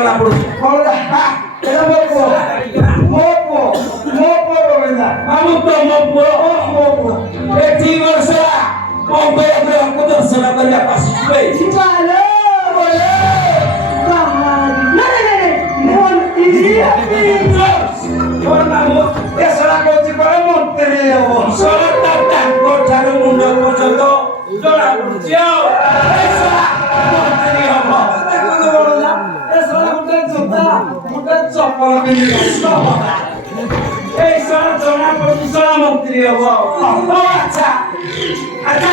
ଜଣା ପଡୁଛି এটা ମୋ ପୁଅ ଗୋବିନ୍ଦା ମାମୁଁ ତ ମୋ ପୁଅ ଏଠି ବର୍ଷ କଣ କହିବା ଅଙ୍କୁ ଦର୍ଶନ କରିବାକୁ ଆସିବେ ଚାଲେ ବୋଲେ ମୋର ନାମ ଏସରା କହୁଛି ପରେ ମନ୍ତ୍ରୀ ହବ ସରକାର ତାଙ୍କ ଠାରୁ ମୁଣ୍ଡ ପର୍ଯ୍ୟନ୍ତ ଜଣା ପଡୁଛି ଆଉ ମନ୍ତ୍ରୀ ହବ ଗୋଟେ ଚପଲ এই সরা জনা পড়ুছি সরা মন্ত্রী হব আচ্ছা আচ্ছা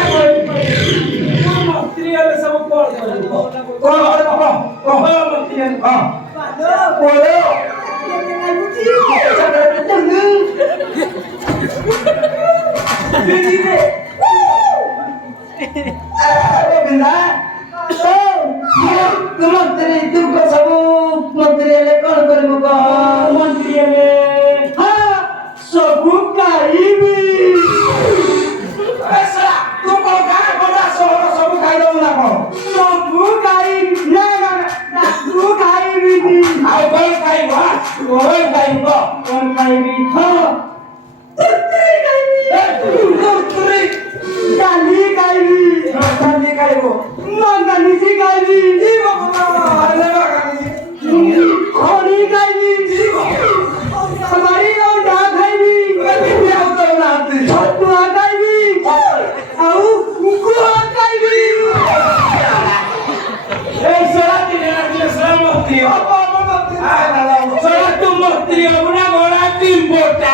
মন্ত্রী হলে সব কোন মন্ত্রী ମନ୍ତ୍ରୀ ତୁ ସବୁ ମନ୍ତ୍ରୀ ହେଲେ କଣ କରିବୁ କହ মন্ত্রী হলে ସବୁ ଖାଇବି ତୁ କଣ ଗାଁ ଗଣ୍ଡା ସହର ସବୁ ଖାଇଦବୁ ନା କଣ ସବୁ ଖାଇବି ନା ତୁ ଖାଇବିନି ଆଉ କଣ ଖାଇବ କଣ ଖାଇବ କଣ ଖାଇବି ତରକାରୀ ଡାଲି ଖାଇବି ଡାଲି ଖାଇବ ମାଂଗାନିସି ଖାଇବି ଖଣି ଖାଇବି हमारी अंडा खाइबी छतुआ खाइबी ଆଉ କୁକୁଡ଼ା ଖାଇବି এই সরা দিনে রাখলে সরা মন্ত্রী হব সরা তু মন্ত্রী হব না বড় টিম বোটা